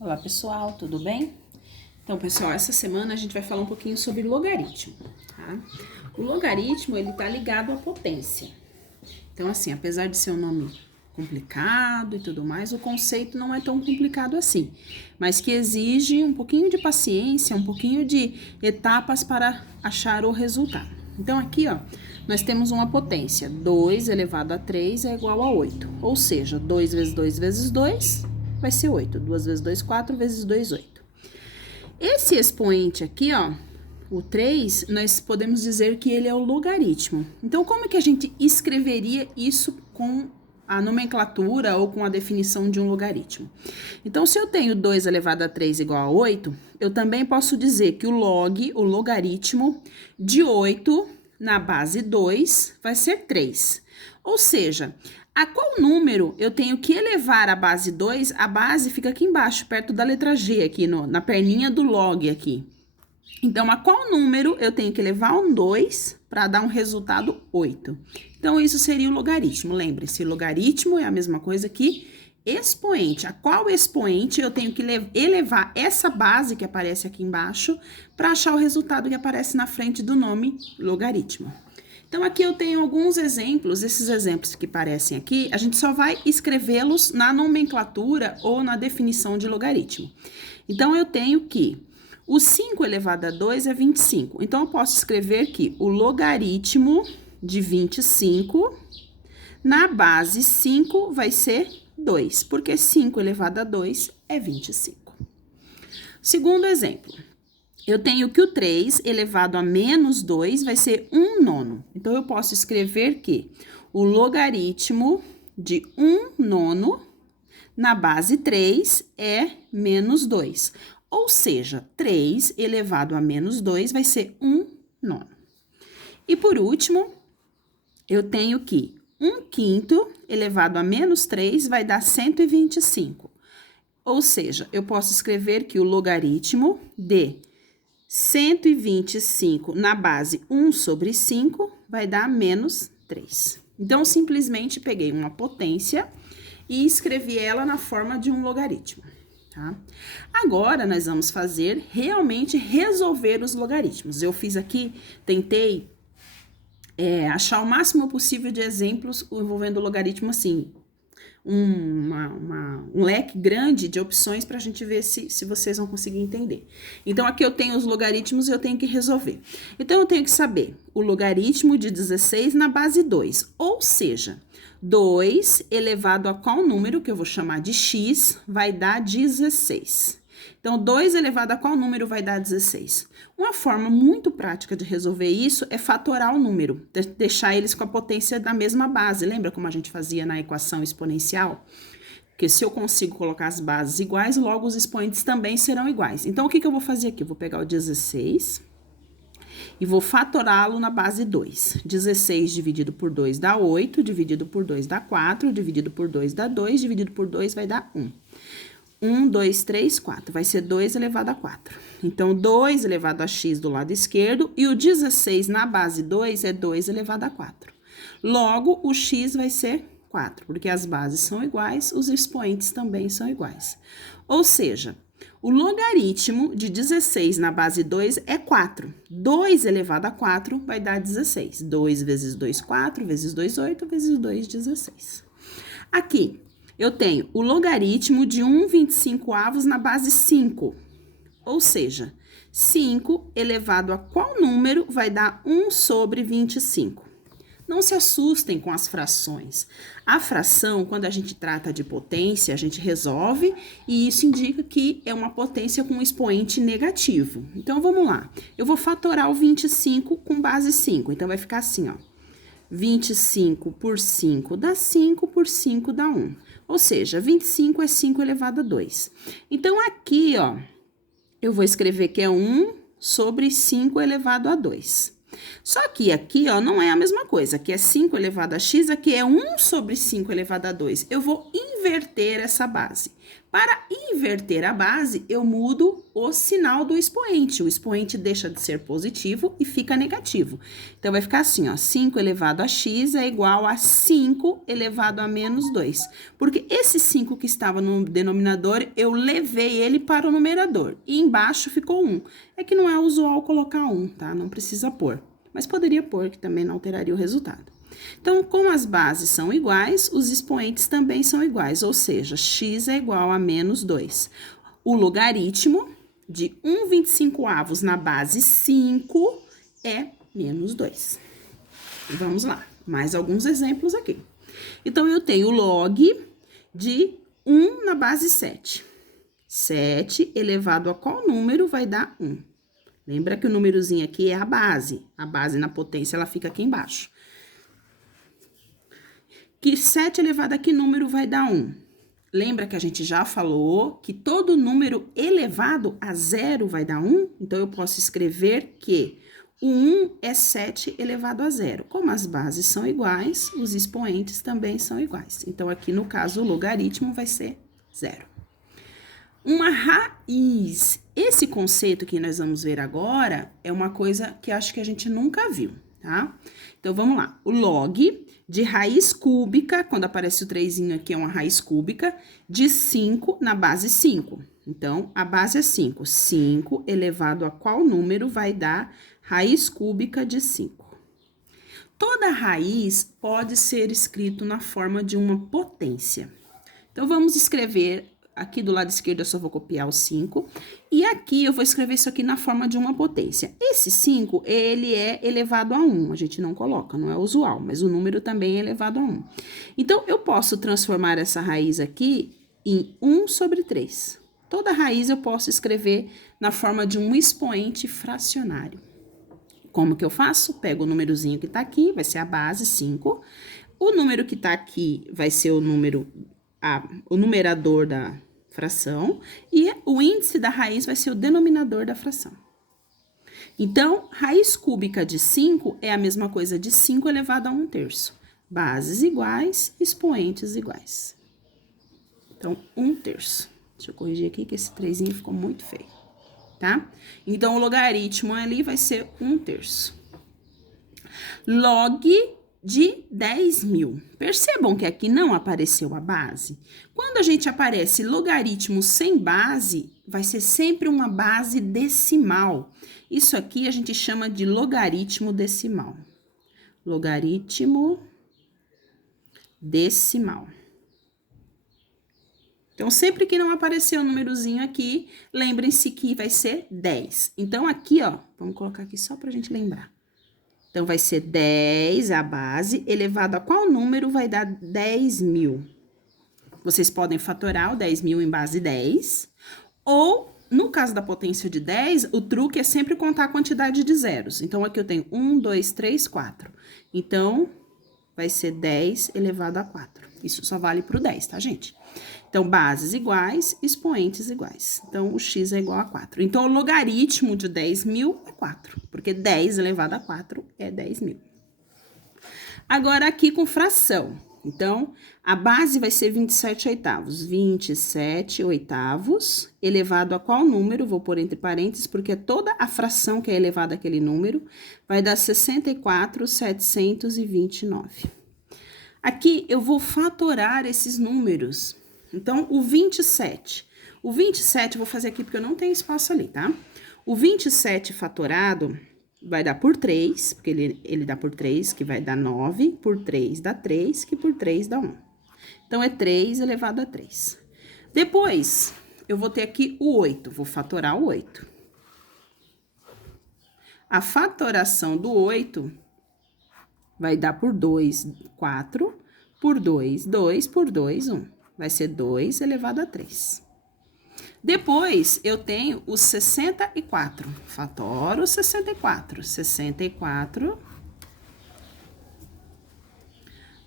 Olá pessoal, tudo bem? Então pessoal, essa semana a gente vai falar um pouquinho sobre logaritmo, tá? O logaritmo, ele tá ligado à potência. Então assim, apesar de ser um nome complicado e tudo mais, o conceito não é tão complicado assim, mas que exige um pouquinho de paciência, um pouquinho de etapas para achar o resultado. Então aqui, ó, nós temos uma potência, 2 elevado a 3 é igual a 8, ou seja, 2 vezes 2 vezes 2 vai ser 8. 2 vezes 2, 4, vezes 2, 8. Esse expoente aqui, ó, o 3, nós podemos dizer que ele é o logaritmo. Então, como é que a gente escreveria isso com a nomenclatura ou com a definição de um logaritmo? Então, se eu tenho 2 elevado a 3 igual a 8, eu também posso dizer que o logaritmo de 8 na base 2 vai ser 3. Ou seja, a qual número eu tenho que elevar a base 2? A base fica aqui embaixo, perto da letra G, aqui na perninha do log aqui. Então, a qual número eu tenho que elevar um 2 para dar um resultado 8? Então, isso seria o logaritmo. Lembre-se, logaritmo é a mesma coisa que expoente. A qual expoente eu tenho que elevar essa base que aparece aqui embaixo para achar o resultado que aparece na frente do nome logaritmo. Então, aqui eu tenho alguns exemplos, esses exemplos que aparecem aqui, a gente só vai escrevê-los na nomenclatura ou na definição de logaritmo. Então, eu tenho que o 5 elevado a 2 é 25. Então, eu posso escrever que o logaritmo de 25 na base 5 vai ser 2, porque 5 elevado a 2 é 25. Segundo exemplo. Eu tenho que o 3 elevado a menos 2 vai ser 1 nono. Então, eu posso escrever que o logaritmo de 1 nono na base 3 é menos 2. Ou seja, 3 elevado a menos 2 vai ser 1 nono. E por último, eu tenho que 1 quinto elevado a menos 3 vai dar 125. Ou seja, eu posso escrever que o logaritmo de 125 na base 1 sobre 5 vai dar menos 3. Então, simplesmente peguei uma potência e escrevi ela na forma de um logaritmo, tá? Agora, nós vamos realmente resolver os logaritmos. Eu fiz aqui, tentei achar o máximo possível de exemplos envolvendo o logaritmo assim, um leque grande de opções para a gente ver se vocês vão conseguir entender. Então, aqui eu tenho os logaritmos e eu tenho que resolver. Então, eu tenho que saber o logaritmo de 16 na base 2, ou seja, 2 elevado a qual número, que eu vou chamar de x, vai dar 16. Então, 2 elevado a qual número vai dar 16? Uma forma muito prática de resolver isso é fatorar o número, deixar eles com a potência da mesma base. Lembra como a gente fazia na equação exponencial? Porque se eu consigo colocar as bases iguais, logo os expoentes também serão iguais. Então, o que eu vou fazer aqui? Eu vou pegar o 16 e vou fatorá-lo na base 2. 16 dividido por 2 dá 8, dividido por 2 dá 4, dividido por 2 dá 2, dividido por 2 vai dar 1. 1, 2, 3, 4. Vai ser 2 elevado a 4. Então, 2 elevado a x do lado esquerdo e o 16 na base 2 é 2 elevado a 4. Logo, o x vai ser 4, porque as bases são iguais, os expoentes também são iguais. Ou seja, o logaritmo de 16 na base 2 é 4. 2 elevado a 4 vai dar 16. 2 vezes 2, 4, vezes 2, 8, vezes 2, 16. Aqui, eu tenho o logaritmo de 1/25 na base 5. Ou seja, 5 elevado a qual número vai dar 1 sobre 25? Não se assustem com as frações. A fração, quando a gente trata de potência, a gente resolve e isso indica que é uma potência com um expoente negativo. Então, vamos lá. Eu vou fatorar o 25 com base 5. Então, vai ficar assim, ó. 25 por 5 dá 5, por 5 dá 1. Ou seja, 25 é 5 elevado a 2. Então, aqui, ó, eu vou escrever que é 1 sobre 5 elevado a 2. Só que aqui, ó, não é a mesma coisa. Aqui é 5 elevado a x, aqui é 1 sobre 5 elevado a 2. Eu vou inverter essa base. Para inverter a base, eu mudo o sinal do expoente. O expoente deixa de ser positivo e fica negativo. Então, vai ficar assim, ó, 5 elevado a x é igual a 5 elevado a menos 2. Porque esse 5 que estava no denominador, eu levei ele para o numerador. E embaixo ficou 1. É que não é usual colocar 1, tá? Não precisa pôr. Mas poderia pôr, que também não alteraria o resultado. Então, como as bases são iguais, os expoentes também são iguais, ou seja, x é igual a menos 2. O logaritmo de 1/25 na base 5 é menos 2. Vamos lá, mais alguns exemplos aqui. Então, eu tenho log de 1 na base 7. 7 elevado a qual número vai dar 1? Lembra que o númerozinho aqui é a base. A base na potência, ela fica aqui embaixo. Que 7 elevado a que número vai dar 1? Lembra que a gente já falou que todo número elevado a zero vai dar 1? Então, eu posso escrever que o 1 é 7 elevado a zero. Como as bases são iguais, os expoentes também são iguais. Então, aqui no caso, o logaritmo vai ser 0. Uma raiz. Esse conceito que nós vamos ver agora é uma coisa que acho que a gente nunca viu, tá? Então, vamos lá. O log de raiz cúbica, quando aparece o 3 aqui, é uma raiz cúbica, de 5 na base 5. Então, a base é 5. 5 elevado a qual número vai dar raiz cúbica de 5? Toda raiz pode ser escrito na forma de uma potência. Então, vamos escrever. Aqui do lado esquerdo eu só vou copiar o 5. E aqui eu vou escrever isso aqui na forma de uma potência. Esse 5, ele é elevado a 1. A gente não coloca, não é usual, mas o número também é elevado a 1. Então, eu posso transformar essa raiz aqui em 1 sobre 3. Toda raiz eu posso escrever na forma de um expoente fracionário. Como que eu faço? Pego o númerozinho que tá aqui, vai ser a base 5. O número que tá aqui vai ser o numerador da fração, e o índice da raiz vai ser o denominador da fração. Então, raiz cúbica de 5 é a mesma coisa de 5 elevado a 1/3. Bases iguais, expoentes iguais. Então, 1/3. Deixa eu corrigir aqui que esse 3 ficou muito feio, tá? Então, o logaritmo ali vai ser 1/3. Log de 10.000. Percebam que aqui não apareceu a base. Quando a gente aparece logaritmo sem base, vai ser sempre uma base decimal. Isso aqui a gente chama de logaritmo decimal. Logaritmo decimal. Então, sempre que não aparecer o númerozinho aqui, lembrem-se que vai ser 10. Então, aqui, ó, vamos colocar aqui só pra gente lembrar. Então, vai ser 10, a base, elevado a qual número vai dar 10.000? Vocês podem fatorar o 10.000 em base 10, ou, no caso da potência de 10, o truque é sempre contar a quantidade de zeros. Então, aqui eu tenho 1, 2, 3, 4. Então, vai ser 10 elevado a 4. Isso só vale para o 10, tá, gente? Então, bases iguais, expoentes iguais. Então, o x é igual a 4. Então, o logaritmo de 10.000 é 4, porque 10 elevado a 4 é 10.000. Agora, aqui com fração. Então, a base vai ser 27/8. 27/8 elevado a qual número? Vou pôr entre parênteses, porque toda a fração que é elevada àquele número vai dar 64.729. Aqui, eu vou fatorar esses números. Então, o 27. O 27 eu vou fazer aqui porque eu não tenho espaço ali, tá? O 27 fatorado vai dar por 3, porque ele dá por 3, que vai dar 9, por 3 dá 3, que por 3 dá 1. Então, é 3 elevado a 3. Depois, eu vou ter aqui o 8, vou fatorar o 8. A fatoração do 8 vai dar por 2, 4, por 2, 2, por 2, 1. Vai ser 2 elevado a 3. Depois, eu tenho o 64. Fatoro 64. 64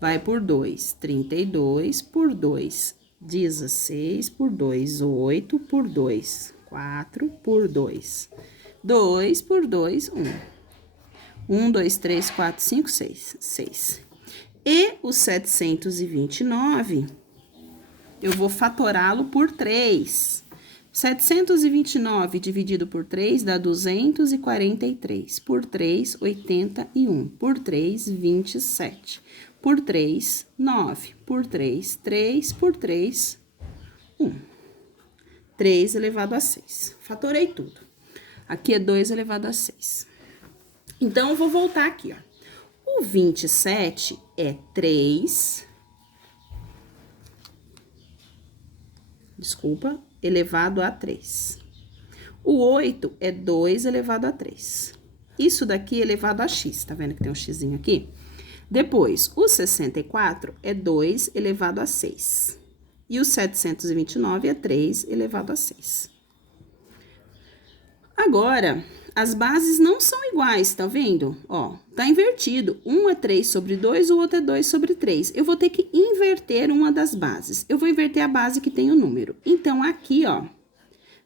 vai por 2. 32 por 2. 16 por 2. 8 por 2. 4 por 2. 2 por 2, 1. 1, 2, 3, 4, 5, 6. 6. E o 729, eu vou fatorá-lo por 3. 729 dividido por 3 dá 243. Por 3, 81. Por 3, 27. Por 3, 9. Por 3, 3. Por 3, 1. 3 elevado a 6. Fatorei tudo. Aqui é 2 elevado a 6. Então, eu vou voltar aqui, ó. O 27 é 3. Desculpa, elevado a 3. O 8 é 2 elevado a 3. Isso daqui é elevado a x, tá vendo que tem um xzinho aqui? Depois, o 64 é 2 elevado a 6. E o 729 é 3 elevado a 6. Agora, as bases não são iguais, tá vendo? Ó, tá invertido. Um é 3 sobre 2, o outro é 2 sobre 3. Eu vou ter que inverter uma das bases. Eu vou inverter a base que tem o número. Então, aqui, ó,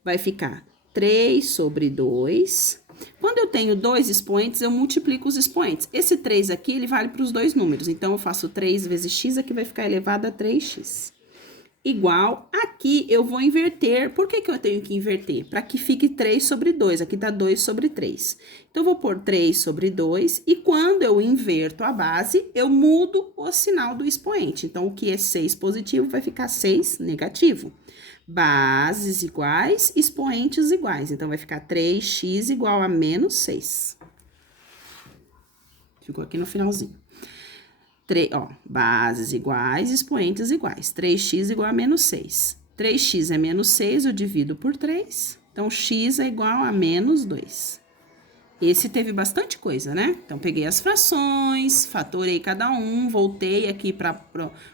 vai ficar 3 sobre 2. Quando eu tenho dois expoentes, eu multiplico os expoentes. Esse 3 aqui, ele vale para os dois números. Então, eu faço 3 vezes x, aqui vai ficar elevado a 3x. Igual, aqui eu vou inverter. Por que eu tenho que inverter? Para que fique 3 sobre 2. Aqui tá 2 sobre 3. Então, eu vou pôr 3 sobre 2. E quando eu inverto a base, eu mudo o sinal do expoente. Então, o que é 6 positivo vai ficar 6 negativo. Bases iguais, expoentes iguais. Então, vai ficar 3x igual a menos 6. Ficou aqui no finalzinho. Bases iguais, expoentes iguais. 3x igual a menos 6. 3x é menos 6, eu divido por 3. Então, x é igual a menos 2. Esse teve bastante coisa, né? Então, peguei as frações, fatorei cada um, voltei aqui para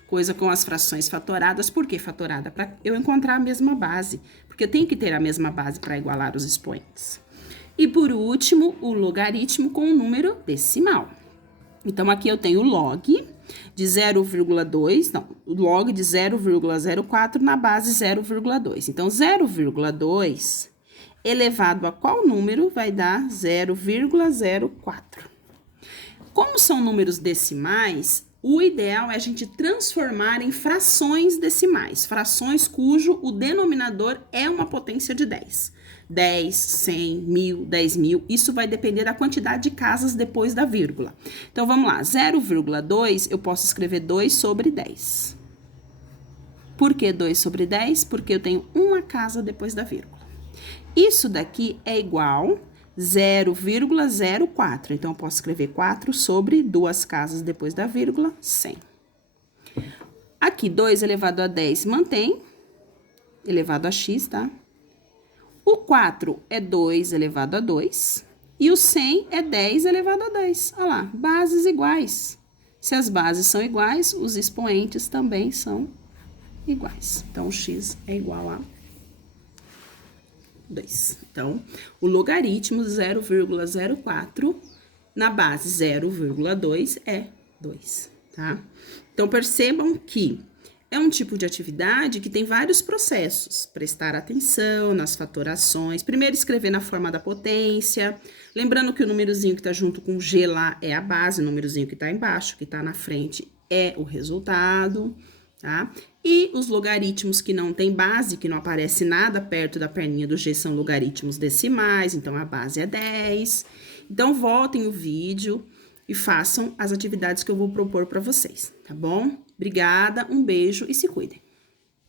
coisa com as frações fatoradas. Por que fatorada? Para eu encontrar a mesma base. Porque eu tenho que ter a mesma base para igualar os expoentes. E, por último, o logaritmo com o número decimal. Então, aqui eu tenho log de 0,2, não, log de 0,04 na base 0,2. Então, 0,2 elevado a qual número vai dar 0,04. Como são números decimais, o ideal é a gente transformar em frações decimais, frações cujo o denominador é uma potência de 10. 10, 100, 1000, 10.000, isso vai depender da quantidade de casas depois da vírgula. Então, vamos lá, 0,2 eu posso escrever 2 sobre 10. Por que 2 sobre 10? Porque eu tenho uma casa depois da vírgula. Isso daqui é igual 0,04, então eu posso escrever 4 sobre 2 casas depois da vírgula, 100. Aqui, 2 elevado a 10 mantém, elevado a x, tá? O 4 é 2 elevado a 2. E o 100 é 10 elevado a 10. Olha lá, bases iguais. Se as bases são iguais, os expoentes também são iguais. Então, o x é igual a 2. Então, o logaritmo 0,04 na base 0,2 é 2, tá? Então, percebam que é um tipo de atividade que tem vários processos. Prestar atenção nas fatorações. Primeiro, escrever na forma da potência. Lembrando que o númerozinho que tá junto com G lá é a base, o númerozinho que tá embaixo, que tá na frente, é o resultado, tá? E os logaritmos que não tem base, que não aparece nada perto da perninha do G, são logaritmos decimais, então a base é 10. Então, voltem o vídeo e façam as atividades que eu vou propor para vocês, tá bom? Obrigada, um beijo e se cuidem.